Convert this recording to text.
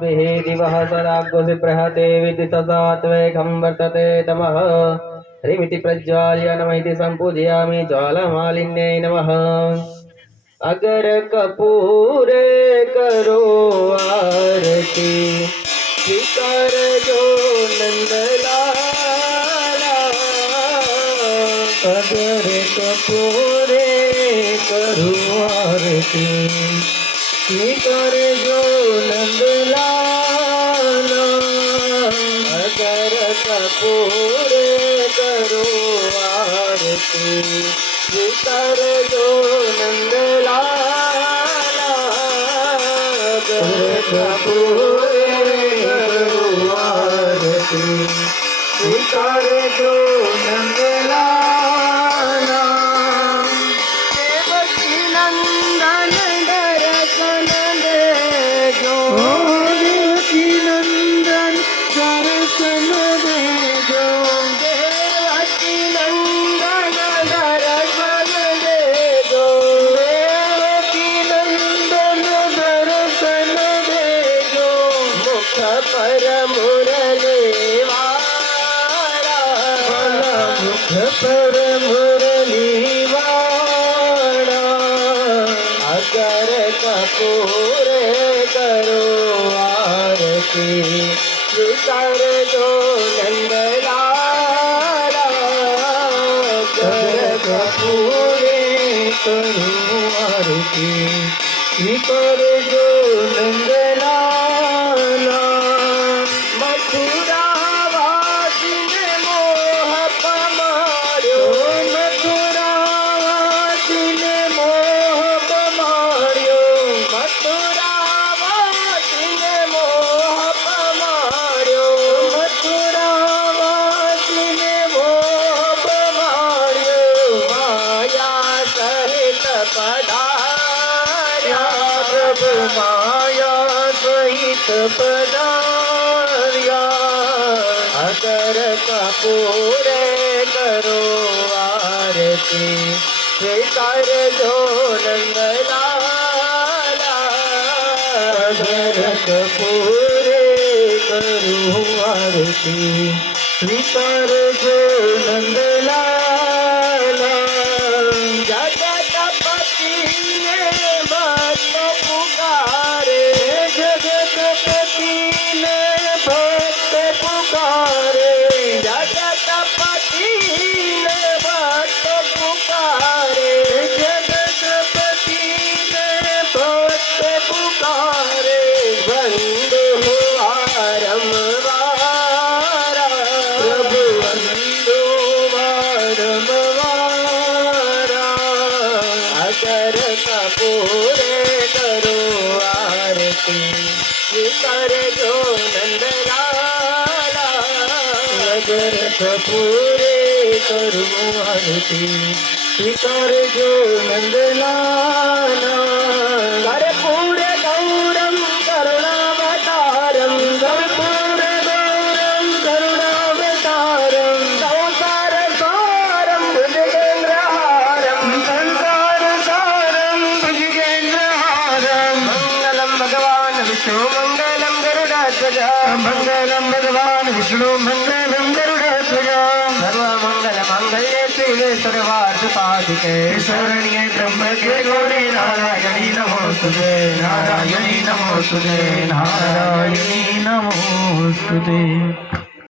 दिवः सदाग्वसि बृहते विदितसात्वेकं वर्तते तमः हरिमिति प्रज्वाल्य नमः सम्पूजयामि ज्वालमालिन्यै नमः। अगर कपूरे करो आरती स्वीकार जो नंदलाला। अगर कपूरे करो आरती स्वीकार जो नंदलाला। अगर कपूरे करो आरती स्वीकार जो नंदलाला। अगर कपूरे करो आरती स्वीकार जो नंदलाला। देवकी नंदन दर्शन दे जो, देवकी नंदन दर्शन दे जो, देवकी नंदन दर्शन दे जो, देवकी नंदन दर्शन दे जो। मुख पर मुरली वाला, मुख पर मुरली वाला। अगर कपूरे करो आरती स्वीकार जो नंदलाला। अगर कपूरे करो आरती स्वीकार जो नंदलाला। मथुरावासी ने मोह पमार्यो, मथुरावासी ने मोह पमार्यो, मथुरावासी ने मोह पमार्यो, मथुरावासी ने मोह पमार्यो। माया सहित पधार्या प्रभु, माया सहित पधार्या। अगर कपूरे करो आरती स्वीकार जो नंदलाला। अगर कपूरे करो आरती स्वीकार जो नंदलाला। जगतपति ने भक्त पुकारे, जगतपति ने भक्त पुकारे, जगतपति ने भक्त पुकारे, जगतपति ने भक्त पुकारे। वंदे हो वारंवारा प्रभु, वंदो वारंवारा। अगर कपूरे करो आरती स्वीकार जो नंदलाला। अगर कपूरे करो आरती स्वीकार जो नंदलाला। कर्पूर गौरम करुणावतारम, कर्पूर गौरम करुणावतारम। संसार सारम भुजगेन्द्रहारम, संसार सारम भुजगेन्द्रहारम। मंगलम भगवान विष्णु मंगलम गरुड़ध्वज, मंगलम भगवान विष्णु मंगलम गरुड़ध्वज। सर्वमंगल मांगल्ये शिवे सर्वार्थ साधिके, शरण्ये त्र्यंबके गौरी नारायणी नमोस्तुते, नारायणी नमोस्तुते, नारायणी नमोस्तुते।